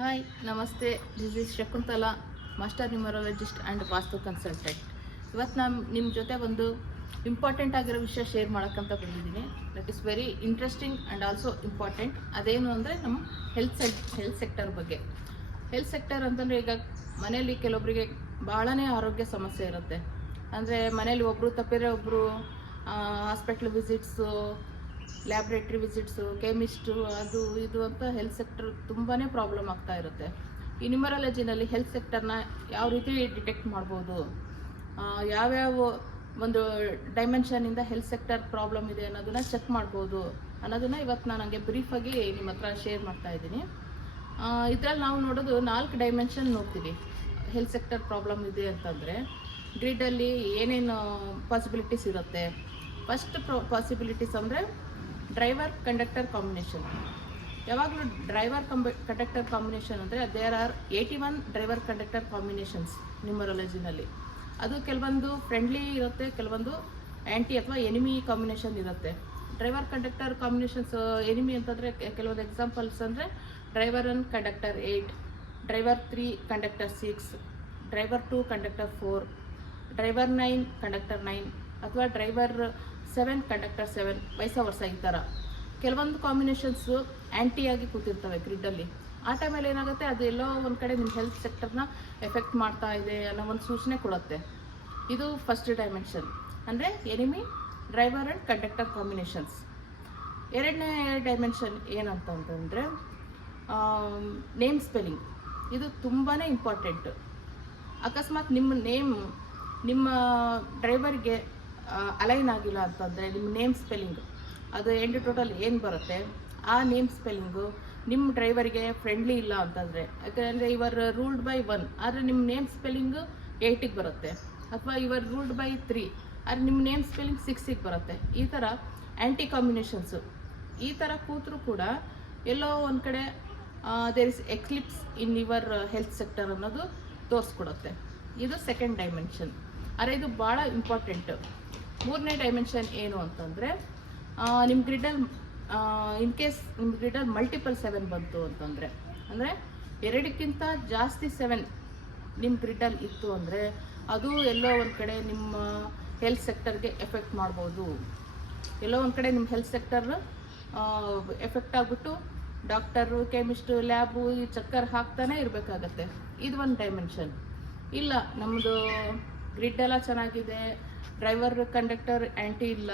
Hi ನಮಸ್ತೆ. This is Shakuntala master numerologist and vastu consultant ಇವತ್ತು ನಾನು ನಿಮ್ಮ ಜೊತೆ ಒಂದು ಇಂಪಾರ್ಟೆಂಟ್ ಆಗಿರೋ ವಿಷಯ ಶೇರ್ ಮಾಡೋಕ್ಕಂತ ಬಂದಿದ್ದೀನಿ. That is very interesting and also important ಅದೇನು ಅಂದರೆ ನಮ್ಮ ಹೆಲ್ತ್ ಸೆಕ್ ಹೆಲ್ತ್ ಸೆಕ್ಟರ್ ಬಗ್ಗೆ. ಹೆಲ್ತ್ ಸೆಕ್ಟರ್ ಅಂತಂದರೆ ಈಗ ಮನೆಯಲ್ಲಿ ಕೆಲವೊಬ್ಬರಿಗೆ ಭಾಳನೇ ಆರೋಗ್ಯ ಸಮಸ್ಯೆ ಇರುತ್ತೆ. ಅಂದರೆ ಮನೇಲಿ ಒಬ್ಬರು ತಪ್ಪಿದ್ರೆ ಒಬ್ಬರು ಹಾಸ್ಪಿಟ್ಲ್ ವಿಸಿಟ್ಸು ಲ್ಯಾಬ್ರೇಟ್ರಿ ವಿಸಿಟ್ಸು ಕೆಮಿಸ್ಟ್ರು ಅದು ಇದು ಅಂತ ಹೆಲ್ತ್ ಸೆಕ್ಟರ್ ತುಂಬಾ ಪ್ರಾಬ್ಲಮ್ ಆಗ್ತಾ ಇರುತ್ತೆ. ಈ ನ್ಯೂಮರಾಲಜಿನಲ್ಲಿ ಹೆಲ್ತ್ ಸೆಕ್ಟರ್ನ ಯಾವ ರೀತಿ ಡಿಟೆಕ್ಟ್ ಮಾಡ್ಬೋದು? ಯಾವ್ಯಾವ ಒಂದು ಡೈಮೆನ್ಷನಿಂದ ಹೆಲ್ತ್ ಸೆಕ್ಟರ್ ಪ್ರಾಬ್ಲಮ್ ಇದೆ ಅನ್ನೋದನ್ನ ಚೆಕ್ ಮಾಡ್ಬೋದು ಅನ್ನೋದನ್ನ ಇವತ್ತು ನಾನು ಹಂಗೆ ಬ್ರೀಫಾಗಿ ನಿಮ್ಮ ಹತ್ರ ಶೇರ್ ಮಾಡ್ತಾ ಇದ್ದೀನಿ. ಇದರಲ್ಲಿ ನಾವು ನೋಡೋದು ನಾಲ್ಕು ಡೈಮೆನ್ಷನ್ ನೋಡ್ತೀವಿ. ಹೆಲ್ತ್ ಸೆಕ್ಟರ್ ಪ್ರಾಬ್ಲಮ್ ಇದೆ ಅಂತಂದರೆ ಗ್ರಿಡಲ್ಲಿ ಏನೇನು ಪಾಸಿಬಿಲಿಟೀಸ್ ಇರುತ್ತೆ? ಫಸ್ಟ್ ಪ್ರೊ ಪಾಸಿಬಿಲಿಟೀಸ್ ಅಂದರೆ ಡ್ರೈವರ್ ಕಂಡಕ್ಟರ್ ಕಾಂಬಿನೇಷನ್ ಯಾವಾಗಲೂ ಡ್ರೈವರ್ ಕಂಬ ಕಂಡಕ್ಟರ್ ಕಾಂಬಿನೇಷನ್ ಅಂದರೆ there are eighty one driver conductor combinations ನ್ಯೂಮರಾಲಜಿನಲ್ಲಿ ಅದು ಕೆಲವೊಂದು ಫ್ರೆಂಡ್ಲಿ ಇರುತ್ತೆ, ಕೆಲವೊಂದು ಆ್ಯಂಟಿ ಅಥವಾ ಎನಿಮಿ ಕಾಂಬಿನೇಷನ್ ಇರುತ್ತೆ. ಡ್ರೈವರ್ ಕಂಡಕ್ಟರ್ ಕಾಂಬಿನೇಷನ್ಸ್ ಎನಿಮಿ ಅಂತಂದರೆ ಕೆಲವೊಂದು ಎಕ್ಸಾಂಪಲ್ಸ್ ಅಂದರೆ driver one conductor eight driver three conductor six driver two conductor four driver nine conductor nine ಅಥವಾ ಡ್ರೈವರ್ ಸೆವೆನ್ ಕಂಡಕ್ಟರ್ ಸೆವೆನ್ ವಯಸ್ಸ ವರ್ಷ ಈ ಥರ ಕೆಲವೊಂದು ಕಾಂಬಿನೇಷನ್ಸು ಆ್ಯಂಟಿಯಾಗಿ ಕೂತಿರ್ತವೆ ಗ್ರಿಡ್ಡಲ್ಲಿ ಆ ಟೈಮಲ್ಲಿ ಏನಾಗುತ್ತೆ? ಅದು ಎಲ್ಲೋ ಒಂದು ಕಡೆ ನಿಮ್ಮ ಹೆಲ್ತ್ ಸೆಕ್ಟರ್ನ ಎಫೆಕ್ಟ್ ಮಾಡ್ತಾ ಇದೆ ಅನ್ನೋ ಒಂದು ಸೂಚನೆ ಕೊಡುತ್ತೆ. ಇದು ಫಸ್ಟ್ ಡೈಮೆನ್ಷನ್ ಅಂದರೆ enemy driver and conductor combinations ಎರಡನೇ ಡೈಮೆನ್ಷನ್ ಏನಂತ ಅಂತಂದರೆ ನೇಮ್ ಸ್ಪೆಲ್ಲಿಂಗ್ ಇದು ತುಂಬಾ ಇಂಪಾರ್ಟೆಂಟ್ ಅಕಸ್ಮಾತ್ ನಿಮ್ಮ ನೇಮ್ ನಿಮ್ಮ ಡ್ರೈವರ್ಗೆ ಅಲೈನ್ ಆಗಿಲ್ಲ ಅಂತಂದರೆ ನಿಮ್ಮ ನೇಮ್ ಸ್ಪೆಲ್ಲಿಂಗ್ ಅದು ಎಂಡ್ ಟೋಟಲ್ ಏನು ಬರುತ್ತೆ? ಆ ನೇಮ್ ಸ್ಪೆಲ್ಲಿಂಗು ನಿಮ್ಮ ಡ್ರೈವರ್ಗೆ ಫ್ರೆಂಡ್ಲಿ ಇಲ್ಲ ಅಂತಂದರೆ, ಯಾಕಂದರೆ ಇವರ್ ರೂಲ್ಡ್ ಬೈ ಒನ್ ಆದರೆ ನಿಮ್ಮ ನೇಮ್ ಸ್ಪೆಲ್ಲಿಂಗು ಏಯ್ಟಿಗೆ ಬರುತ್ತೆ. ಅಥವಾ ಇವರ್ ರೂಲ್ಡ್ ಬೈ ತ್ರೀ ಆದರೆ ನಿಮ್ಮ ನೇಮ್ ಸ್ಪೆಲ್ಲಿಂಗ್ ಸಿಕ್ಸಿಗೆ ಬರುತ್ತೆ. ಈ ಥರ ಆ್ಯಂಟಿ ಕಾಂಬಿನೇಷನ್ಸು ಈ ಥರ ಕೂತರೂ ಕೂಡ ಎಲ್ಲೋ ಒಂದು ಕಡೆ there is eclipse in your health sector ಅನ್ನೋದು ತೋರಿಸ್ಕೊಡುತ್ತೆ. ಇದು ಸೆಕೆಂಡ್ ಡೈಮೆನ್ಷನ್ ಆದರೆ ಇದು ಭಾಳ ಇಂಪಾರ್ಟೆಂಟ್ ಮೂರನೇ ಡೈಮೆನ್ಷನ್ ಏನು ಅಂತಂದರೆ ನಿಮ್ಮ ಗ್ರಿಡಲ್ ಇನ್ ಕೇಸ್ ನಿಮ್ಮ ಗ್ರಿಡಲ್ ಮಲ್ಟಿಪಲ್ ಸೆವೆನ್ ಬಂತು ಅಂತಂದರೆ, ಅಂದರೆ ಎರಡಕ್ಕಿಂತ ಜಾಸ್ತಿ ಸೆವೆನ್ ನಿಮ್ಮ ಗ್ರಿಡಲ್ ಇತ್ತು ಅಂದರೆ ಅದು ಎಲ್ಲೋ ಒಂದು ಕಡೆ ನಿಮ್ಮ ಹೆಲ್ತ್ ಸೆಕ್ಟರ್ಗೆ ಎಫೆಕ್ಟ್ ಮಾಡ್ಬೋದು. ಎಲ್ಲೋ ಒಂದು ಕಡೆ ನಿಮ್ಮ ಹೆಲ್ತ್ ಸೆಕ್ಟರ್ ಎಫೆಕ್ಟ್ ಆಗಿಬಿಟ್ಟು ಡಾಕ್ಟರು ಕೆಮಿಸ್ಟು ಲ್ಯಾಬು ಈ ಚಕ್ಕರ್ ಹಾಕ್ತಾನೆ ಇರಬೇಕಾಗತ್ತೆ. ಇದು ಒಂದು ಡೈಮೆನ್ಷನ್ ಇಲ್ಲ ನಮ್ಮದು ಗ್ರಿಡ್ ಎಲ್ಲ ಚೆನ್ನಾಗಿದೆ. ಡ್ರೈವರ್ ಕಂಡಕ್ಟರ್ ಆ್ಯಂಟಿ ಇಲ್ಲ.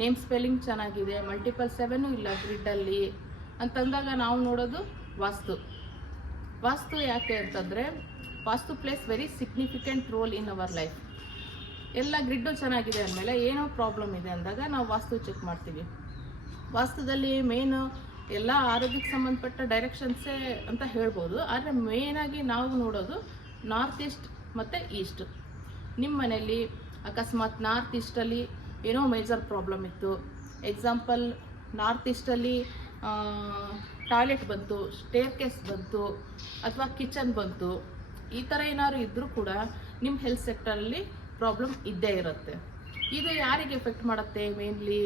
ನೇಮ್ ಸ್ಪೆಲ್ಲಿಂಗ್ ಚೆನ್ನಾಗಿದೆ. ಮಲ್ಟಿಪಲ್ ಸೆವೆನು ಇಲ್ಲ ಗ್ರಿಡ್ಡಲ್ಲಿ ಅಂತಂದಾಗ ನಾವು ನೋಡೋದು ವಾಸ್ತು. ವಾಸ್ತು ಯಾಕೆ ಅಂತಂದರೆ, vastu place very significant role in our life ಎಲ್ಲ ಗ್ರಿಡ್ಡು ಚೆನ್ನಾಗಿದೆ ಅಂದಮೇಲೆ ಏನೋ ಪ್ರಾಬ್ಲಮ್ ಇದೆ ಅಂದಾಗ ನಾವು ವಾಸ್ತು ಚೆಕ್ ಮಾಡ್ತೀವಿ. ವಾಸ್ತುದಲ್ಲಿ ಮೇನು ಎಲ್ಲ ಆರೋಗ್ಯಕ್ಕೆ ಸಂಬಂಧಪಟ್ಟ ಡೈರೆಕ್ಷನ್ಸೇ ಅಂತ ಹೇಳ್ಬೋದು. ಆದರೆ ಮೇನಾಗಿ ನಾವು ನೋಡೋದು ನಾರ್ತ್ ಈಸ್ಟ್ ಮತ್ತು ಈಸ್ಟ್ ನಿಮ್ಮ ಮನೆಯಲ್ಲಿ ಅಕಸ್ಮಾತ್ ನಾರ್ತ್ ಈಸ್ಟಲ್ಲಿ ಏನೋ ಮೇಜರ್ ಪ್ರಾಬ್ಲಮ್ ಇತ್ತು. ಎಕ್ಸಾಂಪಲ್ ನಾರ್ತ್ ಈಸ್ಟಲ್ಲಿ ಟಾಯ್ಲೆಟ್ ಬಂತು ಸ್ಟೇರ್ ಕೇಸ್ ಬಂತು, ಅಥವಾ ಕಿಚನ್ ಬಂತು. ಈ ಥರ ಏನಾದ್ರು ಇದ್ದರೂ ಕೂಡ ನಿಮ್ಮ ಹೆಲ್ತ್ ಸೆಕ್ಟರಲ್ಲಿ ಪ್ರಾಬ್ಲಮ್ ಇದ್ದೇ ಇರುತ್ತೆ. ಇದು ಯಾರಿಗೆ ಎಫೆಕ್ಟ್ ಮಾಡುತ್ತೆ ಮೇನ್ಲಿ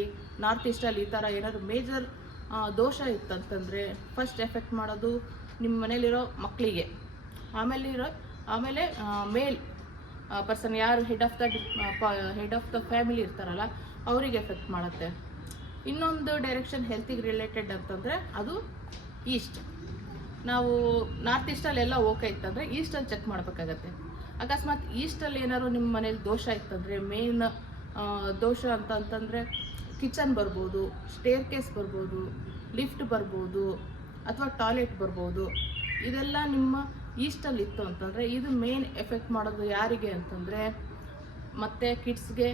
ನಾರ್ತ್ ಈಸ್ಟಲ್ಲಿ ಈ ಥರ ಏನಾದ್ರು ಮೇಜರ್ ದೋಷ ಇತ್ತಂತಂದರೆ ಫಸ್ಟ್ ಎಫೆಕ್ಟ್ ಮಾಡೋದು ನಿಮ್ಮ ಮನೇಲಿರೋ ಮಕ್ಕಳಿಗೆ ಆಮೇಲೆ ಇರೋ ಆಮೇಲೆ ಮೇಲ್ ಪರ್ಸನ್ ಯಾರು head of the head of the family ಇರ್ತಾರಲ್ಲ, ಅವರಿಗೆ ಎಫೆಕ್ಟ್ ಮಾಡುತ್ತೆ. ಇನ್ನೊಂದು ಡೈರೆಕ್ಷನ್ ಹೆಲ್ತಿಗೆ ರಿಲೇಟೆಡ್ ಅಂತಂದರೆ ಅದು ಈಸ್ಟ್ ನಾವು ನಾರ್ತ್ ಈಸ್ಟಲ್ಲಿ ಎಲ್ಲ ಓಕೆ ಇತ್ತಂದರೆ ಈಸ್ಟಲ್ಲಿ ಚೆಕ್ ಮಾಡಬೇಕಾಗತ್ತೆ. ಅಕಸ್ಮಾತ್ ಈಸ್ಟಲ್ಲಿ ಏನಾದ್ರು ನಿಮ್ಮ ಮನೇಲಿ ದೋಷ ಇತ್ತಂದರೆ ಮೇನ್ ದೋಷ ಅಂತ ಅಂತಂದರೆ ಕಿಚನ್ ಬರ್ಬೋದು ಸ್ಟೇರ್ ಕೇಸ್ ಬರ್ಬೋದು ಲಿಫ್ಟ್ ಬರ್ಬೋದು, ಅಥವಾ ಟಾಯ್ಲೆಟ್ ಬರ್ಬೋದು, ಇದೆಲ್ಲ ನಿಮ್ಮ ಈಸ್ಟಲ್ಲಿ ಇತ್ತು ಅಂತಂದರೆ ಇದು ಮೇನ್ ಎಫೆಕ್ಟ್ ಮಾಡೋದು ಯಾರಿಗೆ ಅಂತಂದರೆ ಮತ್ತು ಕಿಡ್ಸ್ಗೆ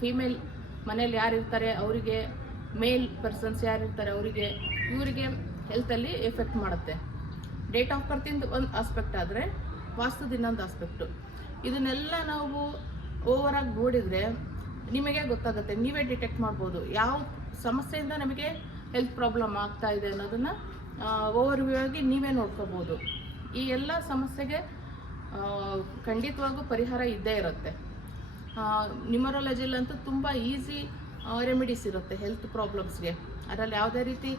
ಫೀಮೇಲ್ ಮನೇಲಿ ಯಾರಿರ್ತಾರೆ, ಅವರಿಗೆ ಮೇಲ್ ಪರ್ಸನ್ಸ್ ಯಾರಿರ್ತಾರೆ, ಅವರಿಗೆ ಇವರಿಗೆ ಹೆಲ್ತಲ್ಲಿ ಎಫೆಕ್ಟ್ ಮಾಡುತ್ತೆ. ಡೇಟ್ ಆಫ್ ಬರ್ತಿಂದು ಒಂದು ಆಸ್ಪೆಕ್ಟ್ ಆದರೆ ವಾಸ್ತುದ ಇನ್ನೊಂದು ಆಸ್ಪೆಕ್ಟು ಇದನ್ನೆಲ್ಲ ನಾವು ಓವರಾಗಿ ನೋಡಿದರೆ ನಿಮಗೆ ಗೊತ್ತಾಗುತ್ತೆ, ನೀವೇ ಡಿಟೆಕ್ಟ್ ಮಾಡ್ಬೋದು ಯಾವ ಸಮಸ್ಯೆಯಿಂದ ನಮಗೆ ಹೆಲ್ತ್ ಪ್ರಾಬ್ಲಮ್ ಆಗ್ತಾ ಇದೆ ಅನ್ನೋದನ್ನು ಓವರ್ ವ್ಯೂ ಆಗಿ ನೀವೇ ನೋಡ್ಕೋಬೋದು. ಈ ಎಲ್ಲ ಸಮಸ್ಯೆಗೆ ಖಂಡಿತವಾಗೂ ಪರಿಹಾರ ಇದ್ದೇ ಇರುತ್ತೆ. ನ್ಯೂಮರಾಲಜಿಲಂತೂ ತುಂಬ ಈಸಿ ರೆಮಿಡೀಸ್ ಇರುತ್ತೆ ಹೆಲ್ತ್ ಪ್ರಾಬ್ಲಮ್ಸ್ಗೆ. ಅದರಲ್ಲಿ ಯಾವುದೇ ರೀತಿ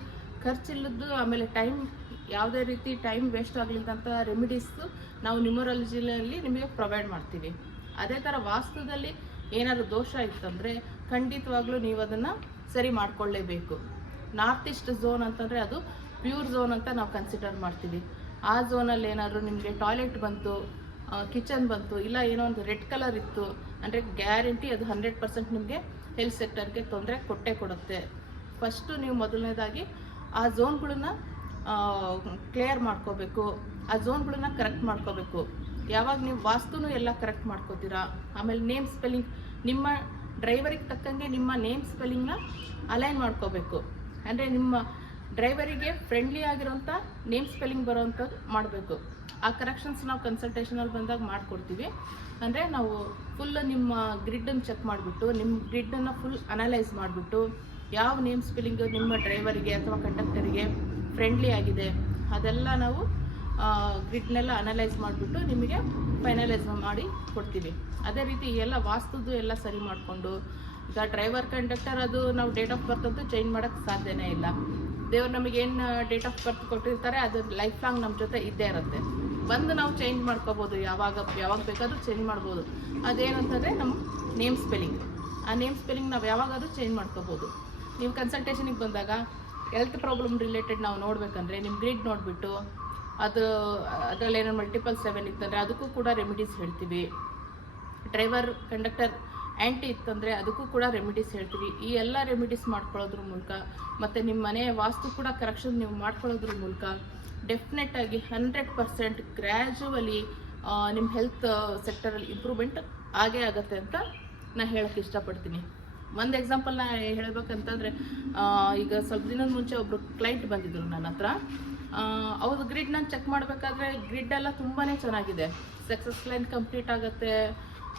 ಖರ್ಚಿಲ್ಲದ್ದು, ಆಮೇಲೆ ಟೈಮ್, ಯಾವುದೇ ರೀತಿ ಟೈಮ್ ವೇಸ್ಟ್ ಆಗಲಿದ್ದಂಥ ರೆಮಿಡೀಸು ನಾವು ನ್ಯೂಮರಾಲಜಿಯಲ್ಲಿ ನಿಮಗೆ ಪ್ರೊವೈಡ್ ಮಾಡ್ತೀವಿ. ಅದೇ ಥರ ವಾಸ್ತುದಲ್ಲಿ ಏನಾದರೂ ದೋಷ ಇತ್ತಂದರೆ ಖಂಡಿತವಾಗ್ಲೂ ನೀವು ಅದನ್ನು ಸರಿ ಮಾಡಿಕೊಳ್ಳೇಬೇಕು. ನಾರ್ತ್ ಈಸ್ಟ್ ಝೋನ್ ಅಂತಂದರೆ ಅದು ಪ್ಯೂರ್ ಝೋನ್ ಅಂತ ನಾವು ಕನ್ಸಿಡರ್ ಮಾಡ್ತೀವಿ. ಆ ಝೋನಲ್ಲಿ ಏನಾದರೂ ನಿಮಗೆ ಟಾಯ್ಲೆಟ್ ಬಂತು ಕಿಚನ್ ಬಂತು, ಇಲ್ಲ ಏನೋ ಒಂದು ರೆಡ್ ಕಲರ್ ಇತ್ತು ಅಂದರೆ ಗ್ಯಾರಂಟಿ ಅದು ಹಂಡ್ರೆಡ್ ಪರ್ಸೆಂಟ್ ನಿಮಗೆ ಹೆಲ್ತ್ ಸೆಕ್ಟರ್ಗೆ ತೊಂದರೆ ಕೊಟ್ಟೇ ಕೊಡುತ್ತೆ. ಫಸ್ಟು ನೀವು ಮೊದಲನೇದಾಗಿ ಆ ಝೋನ್ಗಳನ್ನ ಕ್ಲಿಯರ್ ಮಾಡ್ಕೋಬೇಕು. ಆ ಝೋನ್ಗಳನ್ನ ಕರೆಕ್ಟ್ ಮಾಡ್ಕೋಬೇಕು. ಯಾವಾಗ ನೀವು ವಾಸ್ತುನು ಎಲ್ಲ ಕರೆಕ್ಟ್ ಮಾಡ್ಕೋತೀರಾ? ಆಮೇಲೆ ನೇಮ್ ಸ್ಪೆಲ್ಲಿಂಗ್ ನಿಮ್ಮ ಡ್ರೈವರಿಗೆ ತಕ್ಕಂಗೆ ನಿಮ್ಮ ನೇಮ್ ಸ್ಪೆಲ್ಲಿಂಗ್ನ ಅಲೈನ್ ಮಾಡ್ಕೋಬೇಕು. ಅಂದರೆ ನಿಮ್ಮ ಡ್ರೈವರಿಗೆ ಫ್ರೆಂಡ್ಲಿ ಆಗಿರೋಂಥ ನೇಮ್ ಸ್ಪೆಲ್ಲಿಂಗ್ ಬರೋವಂಥದ್ದು ಮಾಡಬೇಕು. ಆ ಕರೆಕ್ಷನ್ಸ್ ನಾವು ಕನ್ಸಲ್ಟೇಷನಲ್ಲಿ ಬಂದಾಗ ಮಾಡಿಕೊಡ್ತೀವಿ. ಅಂದರೆ ನಾವು ಫುಲ್ ನಿಮ್ಮ ಗ್ರಿಡ್ಡನ್ನು ಚೆಕ್ ಮಾಡಿಬಿಟ್ಟು ನಿಮ್ಮ ಗ್ರಿಡ್ಡನ್ನು ಫುಲ್ ಅನಲೈಸ್ ಮಾಡಿಬಿಟ್ಟು, ಯಾವ ನೇಮ್ ಸ್ಪೆಲ್ಲಿಂಗ್ ನಿಮ್ಮ ಡ್ರೈವರಿಗೆ ಅಥವಾ ಕಂಡಕ್ಟರಿಗೆ ಫ್ರೆಂಡ್ಲಿ ಆಗಿದೆ, ಅದೆಲ್ಲ ನಾವು ಗ್ರಿಡ್ನೆಲ್ಲ ಅನಲೈಸ್ ಮಾಡಿಬಿಟ್ಟು ನಿಮಗೆ ಫೈನಲೈಸ್ ಮಾಡಿ ಕೊಡ್ತೀವಿ. ಅದೇ ರೀತಿ ಎಲ್ಲ ವಾಸ್ತುದು ಎಲ್ಲ ಸರಿ ಮಾಡಿಕೊಂಡು, ಈಗ ಡ್ರೈವರ್ ಕಂಡಕ್ಟರ್ ಅದು ನಾವು ಡೇಟ್ ಆಫ್ ಬರ್ತ್ ಅಂತೂ ಚೇಂಜ್ ಮಾಡೋಕ್ಕೆ ಸಾಧ್ಯನೇ ಇಲ್ಲ. ದೇವ್ರು ನಮಗೇನು ಡೇಟ್ ಆಫ್ ಬರ್ತ್ ಕೊಟ್ಟಿರ್ತಾರೆ, ಅದು ಲೈಫ್ ಲಾಂಗ್ ನಮ್ಮ ಜೊತೆ ಇದ್ದೇ ಇರುತ್ತೆ. ಬಂದು ನಾವು ಚೇಂಜ್ ಮಾಡ್ಕೋಬೋದು, ಯಾವಾಗ ಯಾವಾಗ ಬೇಕಾದರೂ ಚೇಂಜ್ ಮಾಡ್ಬೋದು. ಅದೇನಂತಂದರೆ ನಮ್ಮ ನೇಮ್ ಸ್ಪೆಲ್ಲಿಂಗ್ ಆ ನೇಮ್ ಸ್ಪೆಲ್ಲಿಂಗ್ ನಾವು ಯಾವಾಗಾದರೂ ಚೇಂಜ್ ಮಾಡ್ಕೋಬೋದು. ನೀವು ಕನ್ಸಲ್ಟೇಷನಿಗೆ ಬಂದಾಗ ಹೆಲ್ತ್ ಪ್ರಾಬ್ಲಮ್ ರಿಲೇಟೆಡ್ ನಾವು ನೋಡಬೇಕಂದ್ರೆ ನಿಮ್ಮ ಗ್ರಿಡ್ ನೋಡಿಬಿಟ್ಟು ಅದು ಅದರಲ್ಲಿ ಏನಾದ್ರು ಮಲ್ಟಿಪಲ್ ಸೆವೆನ್ ಇತ್ತಂದರೆ ಅದಕ್ಕೂ ಕೂಡ ರೆಮಿಡೀಸ್ ಹೇಳ್ತೀವಿ. ಡ್ರೈವರ್ ಕಂಡಕ್ಟರ್ ಆ್ಯಂಟಿ ಇತ್ತಂದರೆ ಅದಕ್ಕೂ ಕೂಡ ರೆಮಿಡೀಸ್ ಹೇಳ್ತೀವಿ. ಈ ಎಲ್ಲ ರೆಮಿಡೀಸ್ ಮಾಡ್ಕೊಳ್ಳೋದ್ರ ಮೂಲಕ, ಮತ್ತು ನಿಮ್ಮ ಮನೆ ವಾಸ್ತು ಕೂಡ ಕರೆಕ್ಷನ್ ನೀವು ಮಾಡ್ಕೊಳ್ಳೋದ್ರ ಮೂಲಕ ಡೆಫಿನೆಟ್ ಆಗಿ ಹಂಡ್ರೆಡ್ ಪರ್ಸೆಂಟ್ ಗ್ರ್ಯಾಜುವಲಿ ನಿಮ್ಮ ಹೆಲ್ತ್ ಸೆಕ್ಟರಲ್ಲಿ ಇಂಪ್ರೂವ್ಮೆಂಟ್ ಆಗೇ ಆಗುತ್ತೆ ಅಂತ ನಾನು ಹೇಳೋಕ್ಕೆ ಇಷ್ಟಪಡ್ತೀನಿ. ಒಂದು ಎಕ್ಸಾಂಪಲ್ ನಾ ಹೇಳ್ಬೇಕಂತಂದರೆ ಈಗ ಸ್ವಲ್ಪ ದಿನದ ಮುಂಚೆ ಒಬ್ಬರು ಕ್ಲೈಂಟ್ ಬಂದಿದ್ದರು ನನ್ನ ಹತ್ರ. ಅವ್ರದ್ದು ನಾನು ಚೆಕ್ ಮಾಡಬೇಕಾದ್ರೆ ಗ್ರಿಡ್ ಎಲ್ಲ ತುಂಬಾ ಚೆನ್ನಾಗಿದೆ. ಸಕ್ಸಸ್ ಲೈನ್ ಕಂಪ್ಲೀಟ್ ಆಗುತ್ತೆ.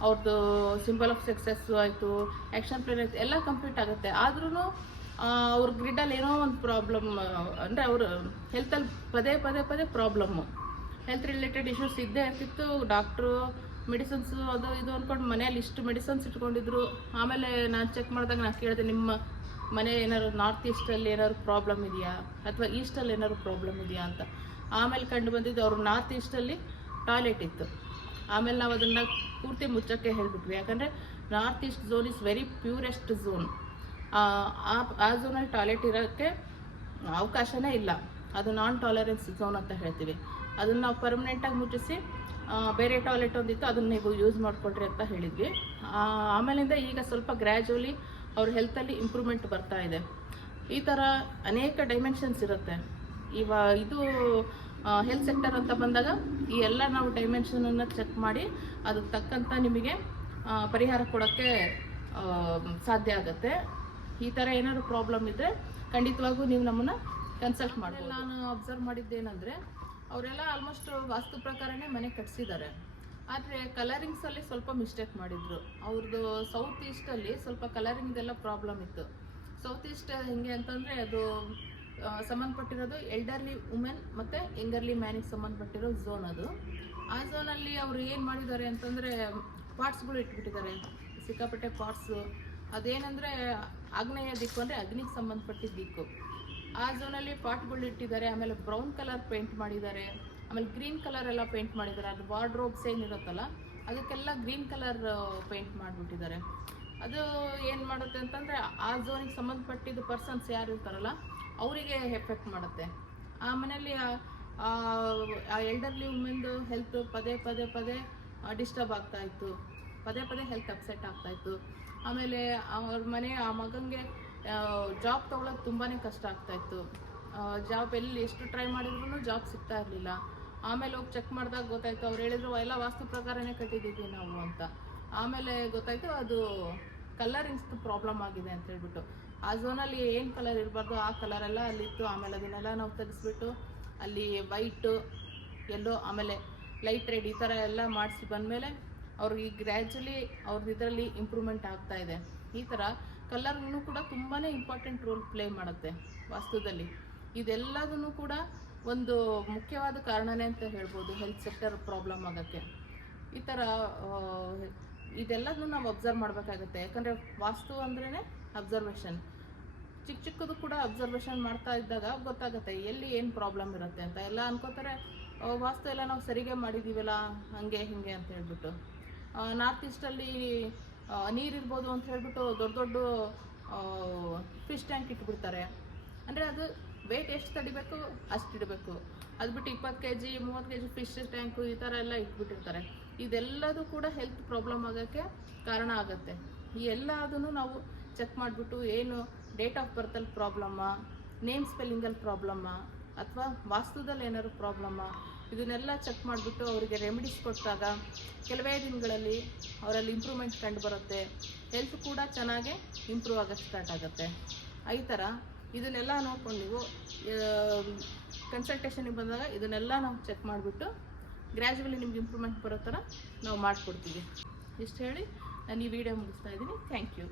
ಅವ್ರದ್ದು ಸಿಂಬಲ್ ಆಫ್ ಸಕ್ಸಸ್ಸು ಆಯಿತು ಆ್ಯಕ್ಷನ್ ಪ್ಲೇನ್ ಆಯಿತು, ಎಲ್ಲ ಕಂಪ್ಲೀಟ್ ಆಗುತ್ತೆ. ಆದ್ರೂ ಅವ್ರ ಗ್ರಿಡ್ಡಲ್ಲಿ ಏನೋ ಒಂದು ಪ್ರಾಬ್ಲಮ್ ಅಂದರೆ ಅವರು ಹೆಲ್ತಲ್ಲಿ ಪದೇ ಪದೇ ಪದೇ ಪ್ರಾಬ್ಲಮ್ಮು ಹೆಲ್ತ್ ರಿಲೇಟೆಡ್ ಇಶ್ಯೂಸ್ ಇದ್ದೇ ಇರ್ತಿತ್ತು. ಡಾಕ್ಟ್ರು ಮೆಡಿಸಿನ್ಸು ಅದು ಇದು ಅಂದ್ಕೊಂಡು ಮನೇಲಿ ಇಷ್ಟು ಮೆಡಿಸನ್ಸ್ ಇಟ್ಕೊಂಡಿದ್ರು. ಆಮೇಲೆ ನಾನು ಚೆಕ್ ಮಾಡಿದಾಗ ನಾನು ಕೇಳಿದೆ, ನಿಮ್ಮ ಮನೆ ಏನಾದ್ರು ನಾರ್ತ್ ಈಸ್ಟಲ್ಲಿ ಏನಾದ್ರು ಪ್ರಾಬ್ಲಮ್ ಇದೆಯಾ? ಅಥವಾ ಈಸ್ಟಲ್ಲಿ ಏನಾದ್ರು ಪ್ರಾಬ್ಲಮ್ ಇದೆಯಾ ಅಂತ. ಆಮೇಲೆ ಕಂಡು ಬಂದಿದ್ದು ಅವರು ನಾರ್ತ್ ಈಸ್ಟಲ್ಲಿ ಟಾಯ್ಲೆಟ್ ಇತ್ತು. ಆಮೇಲೆ ನಾವು ಅದನ್ನು ಪೂರ್ತಿ ಮುಚ್ಚಕ್ಕೆ ಹೇಳಿಬಿಟ್ವಿ. ಯಾಕಂದರೆ north east zone is very purest zone ಆ ಆ ಝೋನಲ್ಲಿ ಟಾಯ್ಲೆಟ್ ಇರೋಕ್ಕೆ ಅವಕಾಶನೇ ಇಲ್ಲ. ಅದು ನಾನ್ ಟಾಲರೆನ್ಸ್ ಝೋನ್ ಅಂತ ಹೇಳ್ತೀವಿ. ಅದನ್ನು ನಾವು ಪರ್ಮನೆಂಟಾಗಿ ಮುಚ್ಚಿಸಿ ಬೇರೆ ಟಾಯ್ಲೆಟ್ ಒಂದಿತ್ತು, ಅದನ್ನು ನೀವು ಯೂಸ್ ಮಾಡಿಕೊಡ್ರಿ ಅಂತ ಹೇಳಿದ್ವಿ. ಆಮೇಲಿಂದ ಈಗ ಸ್ವಲ್ಪ ಗ್ರ್ಯಾಜುವಲಿ ಅವ್ರ ಹೆಲ್ತಲ್ಲಿ ಇಂಪ್ರೂವ್ಮೆಂಟ್ ಬರ್ತಾ ಇದೆ. ಈ ಥರ ಅನೇಕ ಡೈಮೆನ್ಷನ್ಸ್ ಇರುತ್ತೆ. ಇವ, ಇದು ಹೆಲ್ತ್ ಸೆಕ್ಟರ್ ಅಂತ ಬಂದಾಗ ಈ ಎಲ್ಲ ನಾವು ಡೈಮೆನ್ಷನನ್ನು ಚೆಕ್ ಮಾಡಿ ಅದಕ್ಕೆ ತಕ್ಕಂಥ ನಿಮಗೆ ಪರಿಹಾರ ಕೊಡೋಕ್ಕೆ ಸಾಧ್ಯ ಆಗುತ್ತೆ. ಈ ಥರ ಏನಾದರೂ ಪ್ರಾಬ್ಲಮ್ ಇದ್ದರೆ ಖಂಡಿತವಾಗೂ ನೀವು ನಮ್ಮನ್ನು ಕನ್ಸಲ್ಟ್ ಮಾಡಿ ನಾನು ಅಬ್ಸರ್ವ್ ಮಾಡಿದ್ದೇನೆಂದರೆ, ಅವರೆಲ್ಲ ಆಲ್ಮೋಸ್ಟ್ ವಾಸ್ತು ಪ್ರಕಾರನೇ ಮನೆ ಕಟ್ಸಿದ್ದಾರೆ. ಆದರೆ ಕಲರಿಂಗ್ಸಲ್ಲಿ ಸ್ವಲ್ಪ ಮಿಸ್ಟೇಕ್ ಮಾಡಿದ್ರು. ಅವ್ರದ್ದು ಸೌತ್ ಈಸ್ಟಲ್ಲಿ ಸ್ವಲ್ಪ ಕಲರಿಂಗ್ದೆಲ್ಲ ಪ್ರಾಬ್ಲಮ್ ಇತ್ತು. ಸೌತ್ ಈಸ್ಟ್ ಹೆಂಗೆ ಅಂತಂದರೆ ಅದು ಸಂಬಂಧಪಟ್ಟಿರೋದು ಎಲ್ಡರ್ಲಿ ವುಮೆನ್ ಮತ್ತು ಯಂಗರ್ಲಿ ಮ್ಯಾನಿಗೆ ಸಂಬಂಧಪಟ್ಟಿರೋ ಝೋನ್ ಅದು. ಆ ಝೋನಲ್ಲಿ ಅವರು ಏನು ಮಾಡಿದ್ದಾರೆ ಅಂತಂದರೆ ಪಾರ್ಟ್ಸ್ಗಳು ಇಟ್ಬಿಟ್ಟಿದ್ದಾರೆ. ಸಿಕ್ಕಾಪಟ್ಟೆ ಪಾರ್ಟ್ಸು ಅದೇನಂದರೆ, ಆಗ್ನೇಯ ದಿಕ್ಕು ಅಂದರೆ ಅಗ್ನಿಗೆ ಸಂಬಂಧಪಟ್ಟಿದ್ದ ದಿಕ್ಕು. ಆ ಝೋನಲ್ಲಿ ಪಾಟ್ಗಳು ಇಟ್ಟಿದ್ದಾರೆ, ಆಮೇಲೆ ಬ್ರೌನ್ ಕಲರ್ ಪೇಂಟ್ ಮಾಡಿದ್ದಾರೆ. ಆಮೇಲೆ ಗ್ರೀನ್ ಕಲರ್ ಎಲ್ಲ ಪೇಂಟ್ ಮಾಡಿದ್ದಾರೆ. ಅದು ವಾರ್ಡ್ರೋಬ್ಸ್ ಏನಿರುತ್ತಲ್ಲ ಅದಕ್ಕೆಲ್ಲ ಗ್ರೀನ್ ಕಲರ್ ಪೇಂಟ್ ಮಾಡಿಬಿಟ್ಟಿದ್ದಾರೆ. ಅದು ಏನು ಮಾಡುತ್ತೆ ಅಂತಂದರೆ, ಆ ಝೋನಿಗೆ ಸಂಬಂಧಪಟ್ಟಿದ್ದ ಪರ್ಸನ್ಸ್ ಯಾರು ಇರ್ತಾರಲ್ಲ ಅವರಿಗೆ ಎಫೆಕ್ಟ್ ಮಾಡುತ್ತೆ. ಆ ಮನೆಯಲ್ಲಿ ಆ- ಎಲ್ಡರ್ಲಿ ವುಮೆನ್ದು ಹೆಲ್ತ್ ಪದೇ ಪದೇ ಪದೇ ಡಿಸ್ಟರ್ಬ್ ಆಗ್ತಾ ಇತ್ತು. ಪದೇ ಪದೇ ಹೆಲ್ತ್ ಅಪ್ಸೆಟ್ ಆಗ್ತಾ ಇತ್ತು. ಆಮೇಲೆ ಅವ್ರ ಮನೆ, ಆ ಮಗನಿಗೆ ಜಾಬ್ ತೊಗೊಳಕ್ಕೆ ತುಂಬಾ ಕಷ್ಟ ಆಗ್ತಾ ಇತ್ತು. ಜಾಬ್ ಎಲ್ಲಿ ಎಷ್ಟು ಟ್ರೈ ಮಾಡಿದ್ರು ಜಾಬ್ ಸಿಗ್ತಾ ಇರಲಿಲ್ಲ. ಆಮೇಲೆ ಹೋಗಿ ಚೆಕ್ ಮಾಡಿದಾಗ ಗೊತ್ತಾಯ್ತು, ಅವ್ರು ಹೇಳಿದ್ರು, ಎಲ್ಲ ವಾಸ್ತು ಪ್ರಕಾರನೇ ಕಟ್ಟಿದ್ದೀವಿ ನಾವು ಅಂತ. ಆಮೇಲೆ ಗೊತ್ತಾಯ್ತು, ಅದು ಕಲರಿಂಗ್ಸ್ ಪ್ರಾಬ್ಲಮ್ ಆಗಿದೆ ಅಂತ ಹೇಳ್ಬಿಟ್ಟು. ಆ ಝೋನಲ್ಲಿ ಏನು ಕಲರ್ ಇರಬಾರ್ದು ಆ ಕಲರೆಲ್ಲ ಅಲ್ಲಿತ್ತು. ಆಮೇಲೆ ಅದನ್ನೆಲ್ಲ ನಾವು ತೆಗೆಸ್ಬಿಟ್ಟು ಅಲ್ಲಿ ವೈಟು ಎಲ್ಲೋ ಆಮೇಲೆ ಲೈಟ್ ರೆಡ್ ಈ ಥರ ಎಲ್ಲ ಮಾಡಿಸಿ ಬಂದಮೇಲೆ ಅವ್ರಿಗೆ ಗ್ರ್ಯಾಜುಲಿ ಅವ್ರದ್ದು ಇದರಲ್ಲಿ ಇಂಪ್ರೂವ್ಮೆಂಟ್ ಆಗ್ತಾ ಇದೆ. ಈ ಥರ ಕಲರ್ನು ಕೂಡ ತುಂಬಾ ಇಂಪಾರ್ಟೆಂಟ್ ರೋಲ್ ಪ್ಲೇ ಮಾಡುತ್ತೆ ವಾಸ್ತುದಲ್ಲಿ. ಇದೆಲ್ಲದನ್ನು ಕೂಡ ಒಂದು ಮುಖ್ಯವಾದ ಕಾರಣನೇ ಅಂತ ಹೇಳ್ಬೋದು ಹೆಲ್ತ್ ಸೆಕ್ಟರ್ ಪ್ರಾಬ್ಲಮ್ ಆಗೋಕ್ಕೆ. ಈ ಥರ ಇದೆಲ್ಲದನ್ನು ನಾವು ಅಬ್ಸರ್ವ್ ಮಾಡಬೇಕಾಗತ್ತೆ. ಯಾಕಂದರೆ ವಾಸ್ತು ಅಂದ್ರೇ ಅಬ್ಸರ್ವೇಷನ್ ಚಿಕ್ಕ ಚಿಕ್ಕದು ಕೂಡ ಅಬ್ಸರ್ವೇಷನ್ ಮಾಡ್ತಾ ಇದ್ದಾಗ ಗೊತ್ತಾಗುತ್ತೆ ಎಲ್ಲಿ ಏನು ಪ್ರಾಬ್ಲಮ್ ಇರುತ್ತೆ ಅಂತ. ಎಲ್ಲ ಅನ್ಕೋತಾರೆ "ಓ, ವಾಸ್ತು ಎಲ್ಲ ನಾವು ಸರಿಗೆ ಮಾಡಿದ್ದೀವಲ್ಲ ಹಂಗೆ ಹಿಂಗೆ ಅಂತ ಹೇಳ್ಬಿಟ್ಟು. ನಾರ್ತ್ ಈಸ್ಟಲ್ಲಿ ನೀರಿರ್ಬೋದು ಅಂತ ಹೇಳ್ಬಿಟ್ಟು ದೊಡ್ಡ ದೊಡ್ಡ ಫಿಶ್ ಟ್ಯಾಂಕ್ ಇಟ್ಬಿಡ್ತಾರೆ. ಅಂದರೆ ಅದು ವೇಟ್ ಎಷ್ಟು ತಡಿಬೇಕು? ಅಷ್ಟು ಇಡಬೇಕು. ಅದು ಬಿಟ್ಟು ಇಪ್ಪತ್ತು ಕೆ ಜಿ ಮೂವತ್ತು ಕೆ ಜಿ ಫಿಶ್ ಟ್ಯಾಂಕು ಈ ಥರ ಎಲ್ಲ ಇಟ್ಬಿಟ್ಟಿರ್ತಾರೆ. ಇದೆಲ್ಲದೂ ಕೂಡ ಹೆಲ್ತ್ ಪ್ರಾಬ್ಲಮ್ ಆಗೋಕ್ಕೆ ಕಾರಣ ಆಗುತ್ತೆ. ಈ ಎಲ್ಲದನ್ನು ನಾವು ಚೆಕ್ ಮಾಡಿಬಿಟ್ಟು ಏನು ಡೇಟ್ ಆಫ್ ಬರ್ತಲ್ಲಿ ಪ್ರಾಬ್ಲಮ್ಮಾ ನೇಮ್ ಸ್ಪೆಲ್ಲಿಂಗಲ್ಲಿ ಪ್ರಾಬ್ಲಮ್ಮಾ ಅಥವಾ ವಾಸ್ತುದಲ್ಲಿ ಏನಾದ್ರು ಪ್ರಾಬ್ಲಮ್ಮಾ ಇದನ್ನೆಲ್ಲ ಚೆಕ್ ಮಾಡಿಬಿಟ್ಟು ಅವರಿಗೆ ರೆಮಿಡೀಸ್ ಕೊಟ್ಟಾಗ ಕೆಲವೇ ದಿನಗಳಲ್ಲಿ ಅವರಲ್ಲಿ ಇಂಪ್ರೂವ್ಮೆಂಟ್ ಕಂಡು ಬರುತ್ತೆ. ಹೆಲ್ತ್ ಕೂಡ ಚೆನ್ನಾಗೆ ಇಂಪ್ರೂವ್ ಆಗೋಕ್ಕೆ ಸ್ಟಾರ್ಟ್ ಆಗುತ್ತೆ. ಈ ಥರ ಇದನ್ನೆಲ್ಲ ನೋಡ್ಕೊಂಡು ನೀವು ಕನ್ಸಲ್ಟೇಷನಿಗೆ ಬಂದಾಗ ಇದನ್ನೆಲ್ಲ ನಾವು ಚೆಕ್ ಮಾಡಿಬಿಟ್ಟು ಗ್ರ್ಯಾಜುವಲಿ ನಿಮ್ಗೆ ಇಂಪ್ರೂವ್ಮೆಂಟ್ ಬರೋ ಥರ ನಾವು ಮಾಡಿಕೊಡ್ತೀವಿ. ಇಷ್ಟು ಹೇಳಿ ನಾನು ಈ ವಿಡಿಯೋ ಮುಗಿಸ್ತಾ ಇದ್ದೀನಿ. Thank you